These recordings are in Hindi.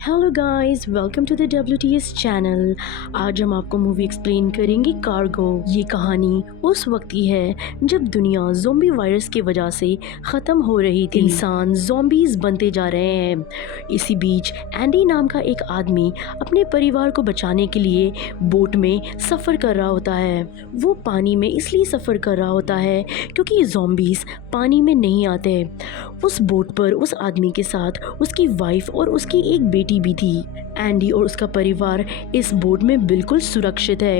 Hello guys, welcome to the WTS channel. आज हम आपको मूवी एक्सप्लेन करेंगे कार्गो। ये कहानी उस वक्त की है जब दुनिया ज़ोंबी वायरस की वजह से ख़त्म हो रही थी। इंसान ज़ोंबीज़ बनते जा रहे हैं। इसी बीच एंडी नाम का एक आदमी अपने परिवार को बचाने के लिए बोट में सफ़र कर रहा होता है। वो पानी में इसलिए सफ़र कर रहा होता है क्योंकि ज़ोंबीज़ पानी में नहीं आते। उस बोट पर उस आदमी के साथ उसकी वाइफ और उसकी एक बेटी भी थी। एंडी और उसका परिवार इस बोट में बिल्कुल सुरक्षित है।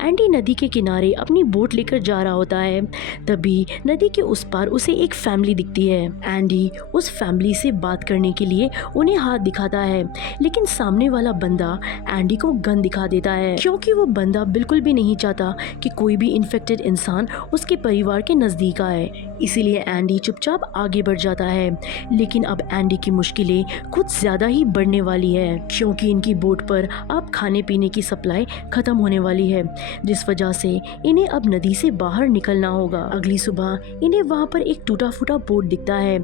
एंडी नदी के किनारे अपनी बोट लेकर जा रहा होता है, तभी नदी के उस पार उसे एक फैमिली दिखती है। एंडी उस फैमिली से बात करने के लिए उन्हें हाथ दिखाता है, लेकिन सामने वाला बंदा एंडी को गन दिखा देता है क्योंकि वो बंदा बिल्कुल भी नहीं चाहता कि कोई भी इन्फेक्टेड इंसान उसके परिवार के नज़दीक आए। इसीलिए एंडी चुपचाप आगे बढ़ जाता है। लेकिन अब एंडी की मुश्किलें कुछ ज़्यादा ही बढ़ने वाली है क्योंकि इनकी बोट पर अब खाने पीने की सप्लाई ख़त्म होने वाली है, जिस वजह से इन्हें अब नदी से बाहर निकलना होगा। अगली सुबह इन्हें वहाँ पर एक टूटा फूटा बोट दिखता है।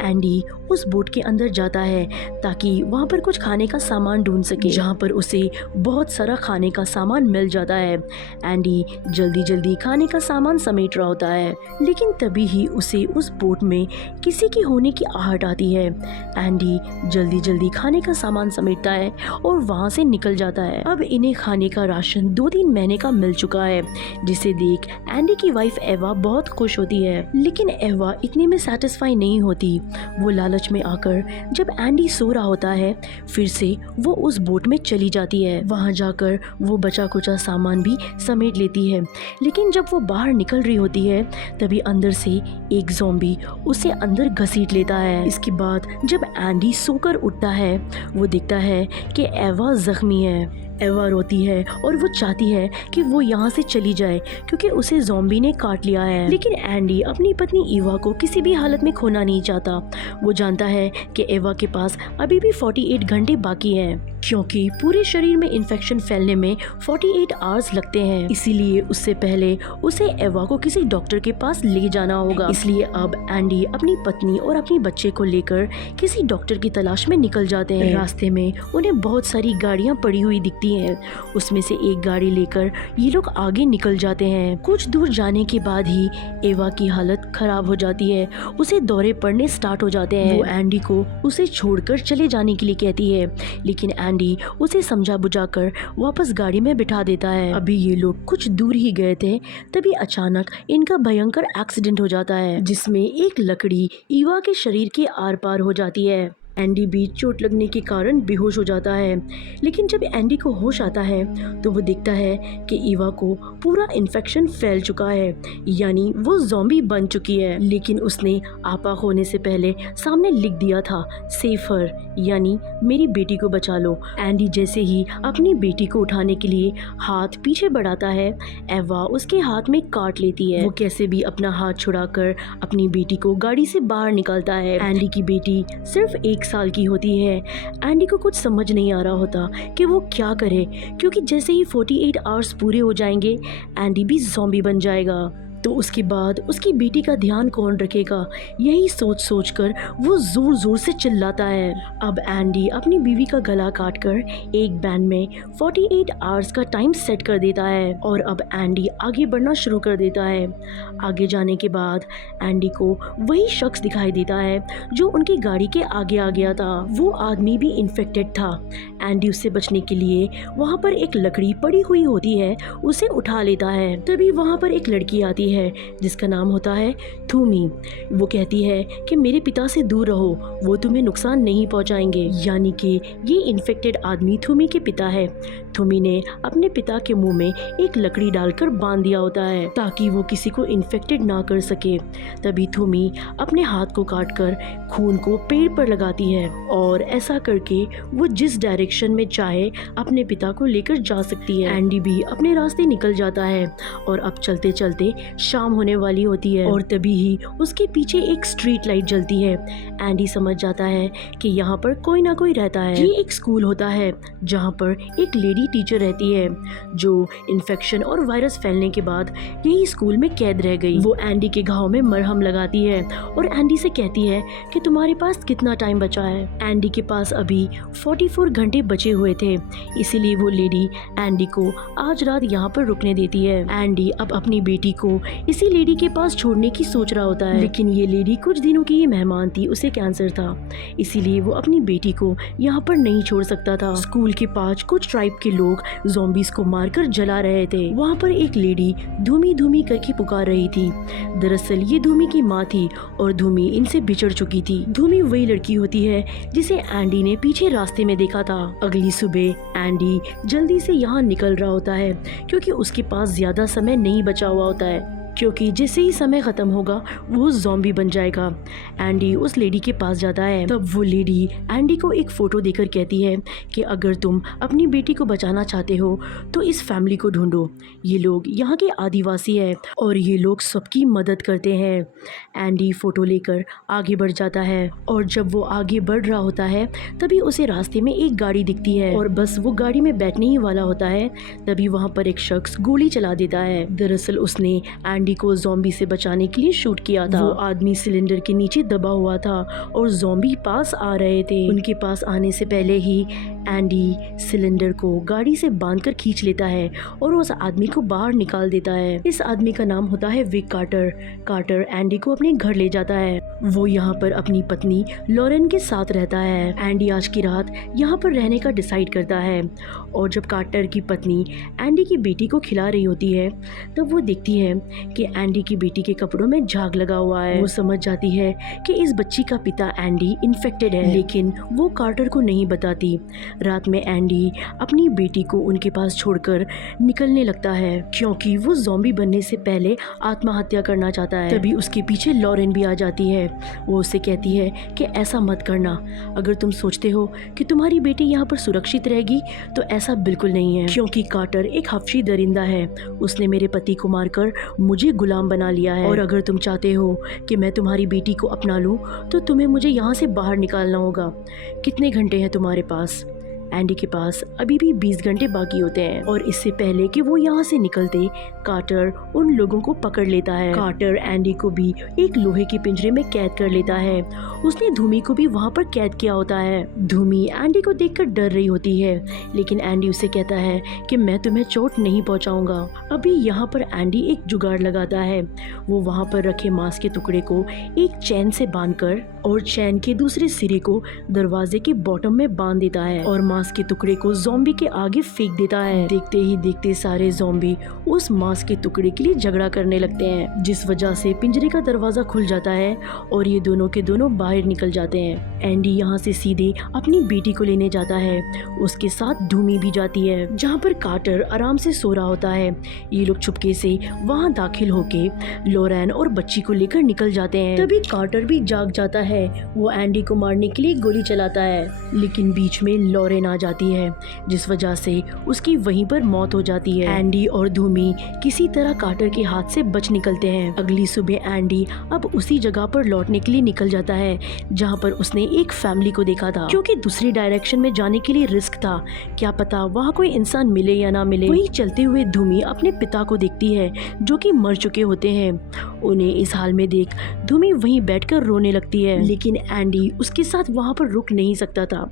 एंडी उस बोट के अंदर जाता है ताकि वहाँ पर कुछ खाने का सामान ढूंढ सके, जहाँ पर उसे बहुत सारा खाने का सामान मिल जाता है। एंडी जल्दी जल्दी खाने का सामान समेट रहा होता है, लेकिन तभी ही उसे उस बोट में किसी की होने की आहट आती है। एंडी जल्दी जल्दी खाने का सामान समेटता है और वहाँ से निकल जाता है। अब इन्हें खाने का राशन 2-3 महीने का मिल चुका है, जिसे देख एंडी की वाइफ एवा बहुत खुश होती है। लेकिन एवा इतने में सेटिस्फाई नहीं होती। वो लालच में आकर जब एंडी सो रहा होता है, फिर से वो उस बोट में चली जाती है। वहाँ जाकर वो बचा कुचा सामान भी समेट लेती है। लेकिन जब वो बाहर निकल रही होती है, तभी अंदर से एक ज़ॉम्बी उसे अंदर घसीट लेता है। इसके बाद जब एंडी सोकर उठता है, वो देखता है कि एवा जख्मी है। एवा रोती है और वो चाहती है कि वो यहाँ से चली जाए क्योंकि उसे ज़ॉम्बी ने काट लिया है। लेकिन एंडी अपनी पत्नी ईवा को किसी भी हालत में खोना नहीं चाहता। वो जानता है कि एवा के पास अभी भी 48 घंटे बाकी हैं, क्योंकि पूरे शरीर में इन्फेक्शन फैलने में 48 आवर्स लगते हैं। इसीलिए उससे पहले उसे एवा को किसी डॉक्टर के पास ले जाना होगा। इसलिए अब एंडी अपनी पत्नी और अपनी बच्चे को लेकर किसी डॉक्टर की तलाश में निकल जाते हैं। रास्ते में उन्हें बहुत सारी गाड़ियाँ पड़ी हुई दिखती हैं। उसमें से एक गाड़ी लेकर ये लोग आगे निकल जाते हैं। कुछ दूर जाने के बाद ही एवा की हालत खराब हो जाती है। उसे दौरे पड़ने स्टार्ट हो जाते हैं। वो एंडी को उसे छोड़कर चले जाने के लिए कहती है, लेकिन एंडी उसे समझा बुझाकर वापस गाड़ी में बिठा देता है। अभी ये लोग कुछ दूर ही गए थे, तभी अचानक इनका भयंकर एक्सीडेंट हो जाता है, जिसमें एक लकड़ी ईवा के शरीर के आर पार हो जाती है। एंडी भी चोट लगने के कारण बेहोश हो जाता है। लेकिन जब एंडी को होश आता है तो वो देखता है कि ईवा को पूरा इन्फेक्शन फैल चुका है, यानी वो ज़ॉम्बी बन चुकी है। लेकिन उसने आपा होने से पहले सामने लिख दिया था, सेफर, यानी मेरी बेटी को बचा लो। एंडी जैसे ही अपनी बेटी को उठाने के लिए हाथ पीछे बढ़ाता है, एवा उसके हाथ में काट लेती है। वो कैसे भी अपना हाथ छुड़ाकर अपनी बेटी को गाड़ी से बाहर निकालता है। एंडी की बेटी सिर्फ 1 साल की होती है। एंडी को कुछ समझ नहीं आ रहा होता कि वो क्या करे, क्योंकि जैसे ही 48 आवर्स पूरे हो जाएंगे, एंडी भी ज़ॉम्बी बन जाएगा। तो उसके बाद उसकी बेटी का ध्यान कौन रखेगा, यही सोच सोच कर वो जोर जोर से चिल्लाता है। अब एंडी अपनी बीवी का गला काटकर एक बैंड में 48 आवर्स का टाइम सेट कर देता है और अब एंडी आगे बढ़ना शुरू कर देता है। आगे जाने के बाद एंडी को वही शख्स दिखाई देता है जो उनकी गाड़ी के आगे आ गया था। वो आदमी भी इन्फेक्टेड था। एंडी उससे बचने के लिए वहाँ पर एक लकड़ी पड़ी हुई होती है, उसे उठा लेता है। तभी वहाँ पर एक लड़की आती है जिसका नाम होता है थूमी। वो कहती है कि मेरे पिता से दूर रहो, वो तुम्हें नुकसान नहीं पहुंचाएंगे। यानी कि ये इन्फेक्टेड आदमी थूमी के पिता है। थूमी ने अपने पिता के मुंह में एक लकड़ी डालकर बांध दिया होता है ताकि वो किसी को इन्फेक्टेड ना कर सके। तभी थूमी अपने हाथ को काटकर खून को पेड़ पर लगाती है और ऐसा करके वो जिस डायरेक्शन में चाहे अपने पिता को लेकर जा सकती है। एंडी भी अपने रास्ते निकल जाता है और अब चलते चलते शाम होने वाली होती है और तभी ही उसके पीछे एक स्ट्रीट लाइट जलती है। एंडी समझ जाता है कि यहाँ पर कोई ना कोई रहता है। ये एक स्कूल होता है जहाँ पर एक लेडी टीचर रहती है जो इन्फेक्शन और वायरस फैलने के बाद यही स्कूल में कैद रह गई। वो एंडी के घाव में मरहम लगाती है और एंडी से कहती है कि तुम्हारे पास कितना टाइम बचा है। एंडी के पास अभी 44 घंटे बचे हुए थे, इसीलिए वो लेडी एंडी को आज रात यहाँ पर रुकने देती है। एंडी अब अपनी बेटी को इसी लेडी के पास छोड़ने की सोच रहा होता है, लेकिन ये लेडी कुछ दिनों की मेहमान थी, उसे कैंसर था, इसीलिए वो अपनी बेटी को यहाँ पर नहीं छोड़ सकता था। स्कूल के पास कुछ ट्राइब के लोग ज़ॉम्बीज को मारकर जला रहे थे। वहाँ पर एक लेडी धूमी धूमी करके पुकार रही थी। दरअसल ये धूमी की माँ थी और धूमी इनसे बिछड़ चुकी थी। धूमी वही लड़की होती है जिसे एंडी ने पीछे रास्ते में देखा था। अगली सुबह एंडी जल्दी से यहाँ निकल रहा होता है क्योंकि उसके पास ज्यादा समय नहीं बचा हुआ होता है, क्योंकि जैसे ही समय खत्म होगा वो ज़ॉम्बी बन जाएगा। एंडी उस लेडी के पास जाता है। तब वो लेडी एंडी को एक फ़ोटो देकर कहती है कि अगर तुम अपनी बेटी को बचाना चाहते हो तो इस फैमिली को ढूंढो। ये लोग यहाँ के आदिवासी है और ये लोग सबकी मदद करते हैं। एंडी फ़ोटो लेकर आगे बढ़ जाता है और जब वो आगे बढ़ रहा होता है तभी उसे रास्ते में एक गाड़ी दिखती है और बस वो गाड़ी में बैठने ही वाला होता है तभी वहाँ पर एक शख्स गोली चला देता है। दरअसल उसने एंडी को ज़ॉम्बी से बचाने के लिए शूट किया था। वो आदमी सिलेंडर के नीचे दबा हुआ था और ज़ॉम्बी पास आ रहे थे। उनके पास आने से पहले ही एंडी सिलेंडर को गाड़ी से बांधकर खींच लेता है और उस आदमी को बाहर निकाल देता है। इस आदमी का नाम होता है विक कार्टर। कार्टर एंडी को अपने घर ले जाता है। वो यहाँ पर अपनी पत्नी लॉरेन के साथ रहता है। एंडी आज की रात यहाँ पर रहने का डिसाइड करता है और जब कार्टर की पत्नी एंडी की बेटी को खिला रही होती है तब वो देखती है कि एंडी की बेटी के कपड़ों में झाग लगा हुआ है। वो समझ जाती है कि इस बच्ची का पिता एंडी इन्फेक्टेड है, लेकिन वो कार्टर को नहीं बताती। रात में एंडी अपनी बेटी को उनके पास छोड़कर निकलने लगता है क्योंकि वो ज़ॉम्बी बनने से पहले आत्महत्या करना चाहता है। तभी उसके पीछे लॉरेन भी आ जाती है। वो उससे कहती है कि ऐसा मत करना, अगर तुम सोचते हो कि तुम्हारी बेटी यहाँ पर सुरक्षित रहेगी तो ऐसा बिल्कुल नहीं है, क्योंकि कार्टर एक हफ्शी दरिंदा है। उसने मेरे पति को मारकर मुझे गुलाम बना लिया है और अगर तुम चाहते हो कि मैं तुम्हारी बेटी को अपना लूं तो तुम्हें मुझे यहाँ से बाहर निकालना होगा। कितने घंटे हैं तुम्हारे पास? एंडी के पास अभी भी 20 घंटे बाकी होते हैं और इससे पहले कि वो यहाँ से निकलते कार्टर उन लोगों को पकड़ लेता है। कार्टर एंडी को भी एक लोहे के पिंजरे में कैद कर लेता है। उसने धूमी को भी वहाँ पर कैद किया होता है। धूमी एंडी को देखकर डर रही होती है, लेकिन एंडी उसे कहता है कि मैं तुम्हें चोट नहीं पहुँचाऊंगा। अभी यहाँ पर एंडी एक जुगाड़ लगाता है। वो वहाँ पर रखे मांस के टुकड़े को एक चैन से बांधकर और चैन के दूसरे सिरे को दरवाजे के बॉटम में बांध देता है और मांस के टुकड़े को ज़ॉम्बी के आगे फेंक देता है। देखते ही देखते सारे ज़ॉम्बी उस मांस के टुकड़े के लिए झगड़ा करने लगते हैं, जिस वजह से पिंजरे का दरवाजा खुल जाता है और ये दोनों के दोनों बाहर निकल जाते हैं। एंडी यहाँ से सीधे अपनी बेटी को लेने जाता है। उसके साथ धूमी भी जाती है, जहाँ पर कार्टर आराम से सो रहा होता है। ये लोग चुपके से वहाँ दाखिल होके लॉरेन और बच्ची को लेकर निकल जाते हैं। तभी कार्टर भी जाग जाता है। वो एंडी को मारने के लिए गोली चलाता है, लेकिन बीच में लॉरेन आ जाती है, जिस वजह से उसकी वहीं पर मौत हो जाती है। एंडी और धूमी किसी तरह कार्टर के हाथ से बच निकलते हैं। अगली सुबह एंडी अब उसी जगह पर लौटने के लिए निकल जाता है जहाँ पर उसने एक फैमिली को देखा था, क्योंकि दूसरी डायरेक्शन में जाने के लिए रिस्क था, क्या पता वहाँ कोई इंसान मिले या ना मिले। वहीं चलते हुए धूमी अपने पिता को देखती है जो कि मर चुके होते हैं। उन्हें इस हाल में देख धूमी वहीं बैठकर रोने लगती है, लेकिन एंडी उसके साथ वहाँ पर रुक नहीं सकता था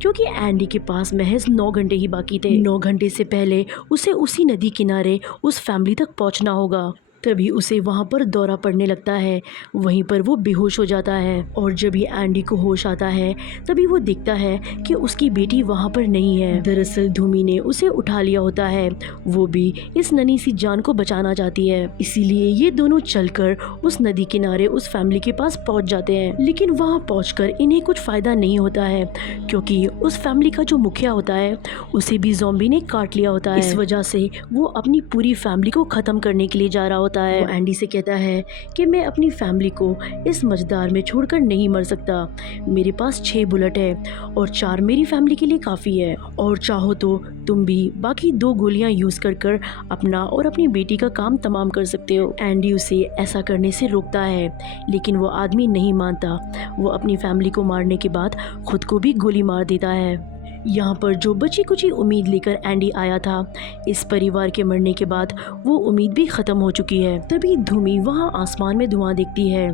क्योंकि एंडी के पास महज 9 घंटे ही बाकी थे। 9 घंटे से पहले उसे उसी नदी किनारे उस फैमिली तक पहुँचना होगा। तभी उसे वहाँ पर दौरा पड़ने लगता है। वहीं पर वो बेहोश हो जाता है और जब ये एंडी को होश आता है तभी वो देखता है कि उसकी बेटी वहाँ पर नहीं है। दरअसल धूमी ने उसे उठा लिया होता है। वो भी इस नन्ही सी जान को बचाना चाहती है, इसीलिए ये दोनों चलकर उस नदी किनारे उस फैमिली के पास पहुँच जाते हैं। लेकिन वहाँ पहुँचकर इन्हें कुछ फायदा नहीं होता है क्योंकि उस फैमिली का जो मुखिया होता है उसे भी ज़ॉम्बी ने काट लिया होता है। इस वजह से वो अपनी पूरी फैमिली को खत्म करने के लिए जा रहा होता है। होता है। वो एंडी से कहता है कि मैं अपनी फैमिली को इस मझदार में छोड़कर नहीं मर सकता। मेरे पास 6 बुलेट है और 4 मेरी फैमिली के लिए काफ़ी है, और चाहो तो तुम भी बाकी 2 गोलियां यूज़ कर अपना और अपनी बेटी का काम तमाम कर सकते हो। एंडी उसे ऐसा करने से रोकता है, लेकिन वो आदमी नहीं मानता। वो अपनी फैमिली को मारने के बाद खुद को भी गोली मार देता है। यहाँ पर जो बची कुची उम्मीद लेकर एंडी आया था, इस परिवार के मरने के बाद वो उम्मीद भी ख़त्म हो चुकी है। तभी धूमी वहाँ आसमान में धुआं देखती है।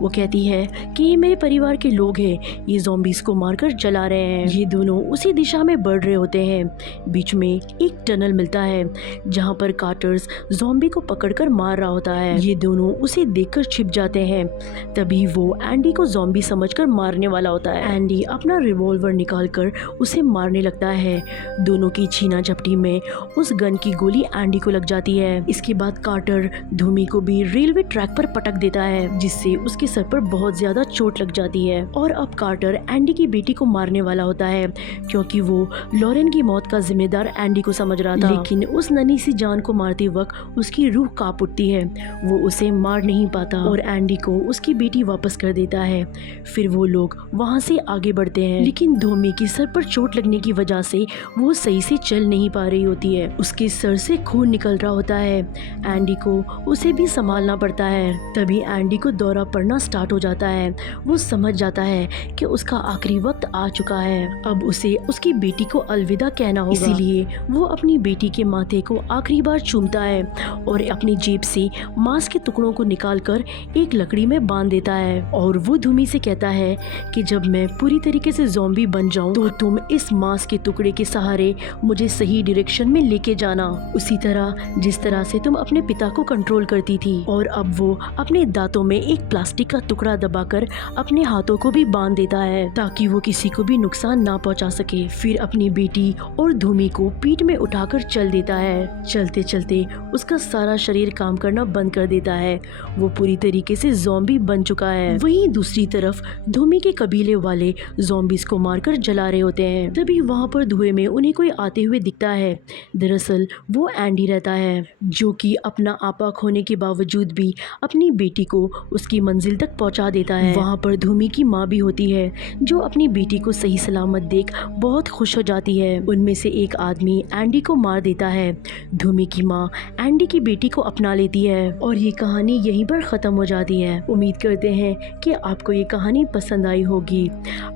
वो कहती है कि ये मेरे परिवार के लोग हैं, ये ज़ॉम्बीज़ को मारकर जला रहे हैं। ये दोनों उसी दिशा में बढ़ रहे होते हैं। बीच में एक टनल मिलता है जहाँ पर कार्टर्स ज़ॉम्बी को पकड़कर मार रहा होता है। ये दोनों उसे देखकर छिप जाते हैं। तभी वो एंडी को ज़ॉम्बी समझकर मारने वाला होता है। एंडी अपना रिवॉल्वर निकालकर उसे मारने लगता है। दोनों की छीना झपटी में उस गन की गोली एंडी को लग जाती है। इसके बाद कार्टर धूमी को भी रेलवे ट्रैक पर पटक देता है, जिससे उसके सर पर बहुत ज्यादा चोट लग जाती है। और अब कार्टर एंडी की बेटी को मारने वाला होता है, क्योंकि वो लॉरेन की मौत का जिम्मेदार एंडी को समझ रहा था। लेकिन उस नन्ही सी जान को मारते वक्त उसकी रूह कांप उठती है। वो उसे मार नहीं पाता और एंडी को उसकी बेटी वापस कर देता है। फिर वो लोग वहाँ से आगे बढ़ते हैं, लेकिन धूमी की सर पर चोट लगने की वजह से वो सही से चल नहीं पा रही होती है। उसके सर से खून निकल रहा होता है। एंडी को उसे भी संभालना पड़ता है। तभी एंडी को दौरा पड़ना स्टार्ट हो जाता है। वो समझ जाता है कि उसका आखिरी वक्त आ चुका है। अब उसे उसकी बेटी को अलविदा कहना होगा। इसीलिए वो अपनी बेटी के माथे को आखिरी बार चूमता है और अपनी जेब से मांस के टुकड़ों को निकालकर एक लकड़ी में बांध देता है। और वो धूमी से कहता है कि जब मैं पूरी तरीके से ज़ॉम्बी बन जाऊं तो तुम इस मांस के टुकड़े के सहारे मुझे सही डायरेक्शन में लेके जाना, उसी तरह जिस तरह से तुम अपने पिता को कंट्रोल करती थी। और अब वो अपने दांतों में एक प्लास्टिक का टुकड़ा दबाकर अपने हाथों को भी बांध देता है, ताकि वो किसी को भी नुकसान ना पहुंचा सके। फिर अपनी बेटी और धूमी को पीठ में उठाकर चल देता है। चलते चलते उसका सारा शरीर काम करना बंद कर देता है। वो पूरी तरीके से ज़ॉम्बी बन चुका है। वहीं दूसरी तरफ धूमी के कबीले वाले ज़ॉम्बीज़ को मारकर जला रहे होते हैं। तभी वहाँ पर धुएं में उन्हें कोई आते हुए दिखता है। दरअसल वो एंडी रहता है, जो कि अपना आपा खोने के बावजूद भी अपनी बेटी को उसकी मंजिल तक पहुँचा देता है। वहाँ पर धूमी की माँ भी होती है, जो अपनी बेटी को सही सलामत देख बहुत खुश हो जाती है। उनमें से एक आदमी एंडी को मार देता है। धूमी की माँ एंडी की बेटी को अपना लेती है और ये कहानी यहीं पर ख़त्म हो जाती है। उम्मीद करते हैं कि आपको ये कहानी पसंद आई होगी।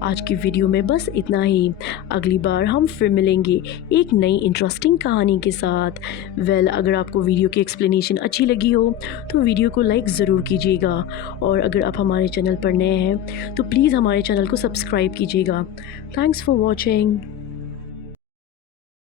आज की वीडियो में बस इतना ही। अगली बार हम फिर मिलेंगे एक नई इंटरेस्टिंग कहानी के साथ। अगर आपको वीडियो की एक्सप्लेनेशन अच्छी लगी हो तो वीडियो को लाइक ज़रूर कीजिएगा, और अगर आप हमारे चैनल पर नए हैं तो प्लीज़ हमारे चैनल को सब्सक्राइब कीजिएगा। Thanks for watching.